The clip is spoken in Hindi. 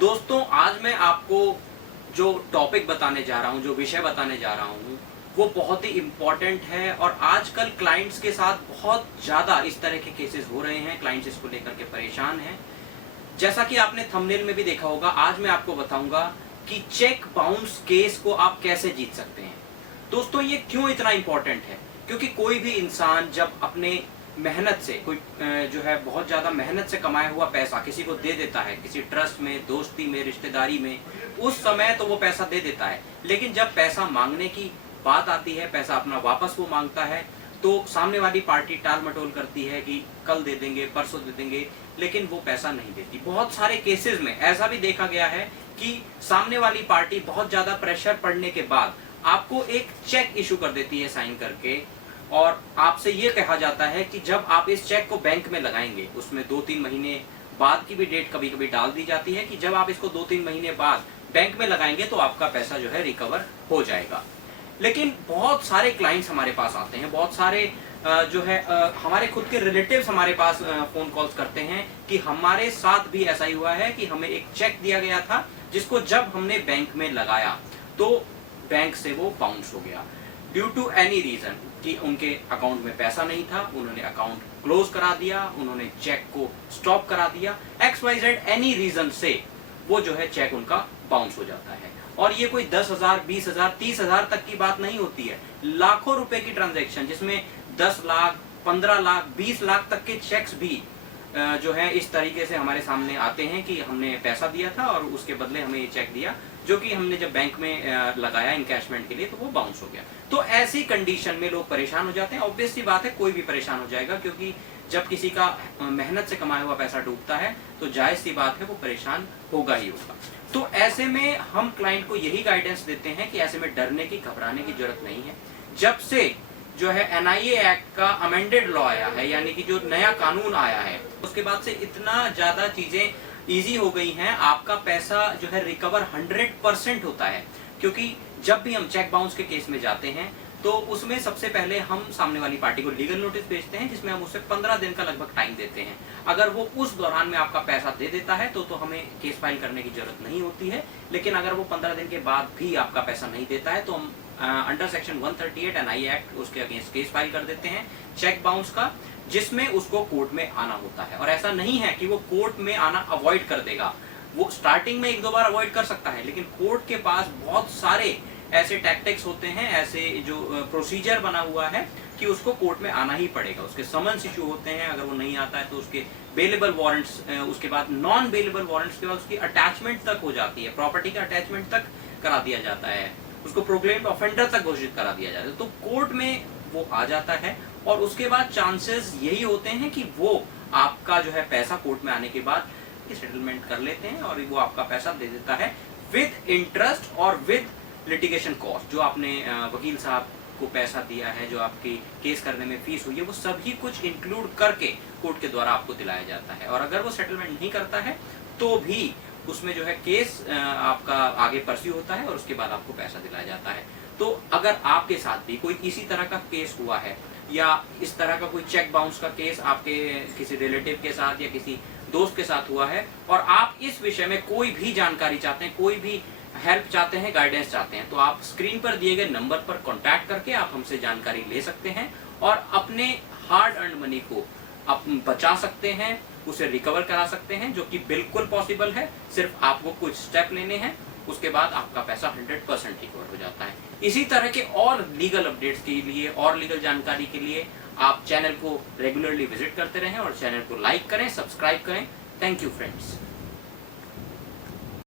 दोस्तों आज मैं आपको जो टॉपिक बताने जा रहा हूँ, जो विषय बताने जा रहा हूँ, वो बहुत ही इम्पॉर्टेंट है और आजकल क्लाइंट्स के साथ बहुत ज़्यादा इस तरह के केसेस हो रहे हैं। क्लाइंट्स इसको लेकर के परेशान हैं। जैसा कि आपने थंबनेल में भी देखा होगा, आज मैं आपको बताऊंगा कि चेक बाउंस केस को आप कैसे जीत सकते हैं। दोस्तों ये क्यों इतना इम्पोर्टेंट है? क्योंकि कोई भी इंसान जब अपने मेहनत से कोई जो है बहुत ज़्यादा मेहनत से कमाया हुआ पैसा किसी को दे देता है, किसी ट्रस्ट में, दोस्ती में, रिश्तेदारी में, उस समय तो वो पैसा दे देता है। लेकिन जब पैसा मांगने की बात आती है, पैसा अपना वापस वो मांगता है, तो सामने वाली पार्टी टाल मटोल करती है कि कल दे देंगे, परसों दे देंगे, लेकिन वो पैसा नहीं देती। बहुत सारे केसेस में ऐसा भी देखा गया है कि सामने वाली पार्टी बहुत ज़्यादा प्रेशर पड़ने के बाद आपको एक चेक इशू कर देती है साइन करके, और आपसे ये कहा जाता है कि जब आप इस चेक को बैंक में लगाएंगे, उसमें 2-3 महीने बाद की भी डेट कभी कभी डाल दी जाती है कि जब आप इसको 2-3 महीने बाद बैंक में लगाएंगे तो आपका पैसा जो है रिकवर हो जाएगा। लेकिन बहुत सारे क्लाइंट्स हमारे पास आते हैं, बहुत सारे जो है हमारे खुद के रिलेटिव्स हमारे पास फोन कॉल्स करते हैं कि हमारे साथ भी ऐसा ही हुआ है कि हमें एक चेक दिया गया था जिसको जब हमने बैंक में लगाया तो बैंक से वो बाउंस हो गया ड्यू टू एनी रीजन, कि उनके अकाउंट में पैसा नहीं था, उन्होंने अकाउंट क्लोज करा दिया, उन्होंने चेक को स्टॉप करा दिया, XYZ एनी रीजन से वो जो है चेक उनका बाउंस हो जाता है। और ये कोई 10,000, 20,000, 30,000 तक की बात नहीं होती है, लाखों रुपए की ट्रांजैक्शन जिसमें 10 लाख, 15 लाख, 20 लाख तक के चेक्स भी जो है इस तरीके से हमारे सामने आते हैं कि हमने पैसा दिया था और उसके बदले हमें ये चेक दिया, जो कि हमने जब बैंक में लगाया इनकैशमेंट के लिए तो वो बाउंस हो गया। तो ऐसी कंडीशन में लोग परेशान हो जाते हैं। ऑब्वियस सी बात है, कोई भी परेशान हो जाएगा, क्योंकि जब किसी का मेहनत से कमाया हुआ पैसा डूबता है तो जायज सी बात है वो परेशान होगा ही होगा। तो ऐसे में हम क्लाइंट को यही गाइडेंस देते हैं कि ऐसे में डरने की, घबराने की जरूरत नहीं है। जब से जो है NIA एक्ट का अमेंडेड लॉ आया है, यानी कि जो नया कानून आया है, उसके बाद से इतना ज्यादा चीजें इजी हो गई हैं। आपका पैसा जो है रिकवर 100% होता है, क्योंकि जब भी हम चेक बाउंस के केस में जाते हैं तो उसमें सबसे पहले हम सामने वाली पार्टी को लीगल नोटिस भेजते हैं, जिसमें हम उसे 15 दिन का लगभग टाइम देते हैं। अगर वो उस दौरान में आपका पैसा दे देता है तो हमें केस फाइल करने की जरूरत नहीं होती है। लेकिन अगर वो 15 दिन के बाद भी आपका पैसा नहीं देता है तो हम अंडर सेक्शन 138 NIA एक्ट उसके अगेंस्ट केस फाइल कर देते हैं चेक बाउंस का, जिसमें उसको कोर्ट में आना होता है। और ऐसा नहीं है कि वो कोर्ट में आना अवॉइड कर देगा, वो स्टार्टिंग में 1-2 बार अवॉइड कर सकता है, लेकिन कोर्ट के पास बहुत सारे ऐसे टैक्टिक्स होते हैं, ऐसे जो प्रोसीजर बना हुआ है कि उसको कोर्ट में आना ही पड़ेगा। उसके समन्स इशू होते हैं, अगर वो नहीं आता है तो उसके बेलेबल वारंट्स, उसके बाद नॉन बेलेबल वारंट्स के बाद उसकी अटैचमेंट तक हो जाती है, प्रॉपर्टी का अटैचमेंट तक करा दिया जाता है, उसको प्रोक्लेम्ड ऑफेंडर तक घोषित करा दिया जाता है। तो कोर्ट में वो आ जाता है और उसके बाद चांसेस यही होते हैं कि वो आपका जो है पैसा कोर्ट में आने के बाद सेटलमेंट कर लेते हैं और वो आपका पैसा दे देता है विद इंटरेस्ट और विद लिटिगेशन कॉस्ट। जो आपने वकील साहब को पैसा दिया है, जो आपकी केस करने में फीस हुई है, वो सभी कुछ इंक्लूड करके कोर्ट के द्वारा आपको दिलाया जाता है। और अगर वो सेटलमेंट नहीं करता है तो भी उसमें जो है केस आपका आगे परस्यू होता है और उसके बाद आपको पैसा दिलाया जाता है। तो अगर आपके साथ भी कोई इसी तरह का केस हुआ है या इस तरह का कोई चेक बाउंस का केस आपके किसी रिलेटिव के साथ या किसी दोस्त के साथ हुआ है और आप इस विषय में कोई भी जानकारी चाहते हैं, कोई भी हेल्प चाहते हैं, गाइडेंस चाहते हैं, तो आप स्क्रीन पर दिए गए नंबर पर कांटेक्ट करके आप हमसे जानकारी ले सकते हैं और अपने हार्ड अर्न मनी को आप बचा सकते हैं, उसे रिकवर करा सकते हैं, जो कि बिल्कुल पॉसिबल है। सिर्फ आपको कुछ स्टेप लेने हैं, उसके बाद आपका पैसा 100% रिकवर हो जाता है। इसी तरह के और लीगल अपडेट्स के लिए और लीगल जानकारी के लिए आप चैनल को रेगुलरली विजिट करते रहें और चैनल को लाइक करें, सब्सक्राइब करें। Thank you friends.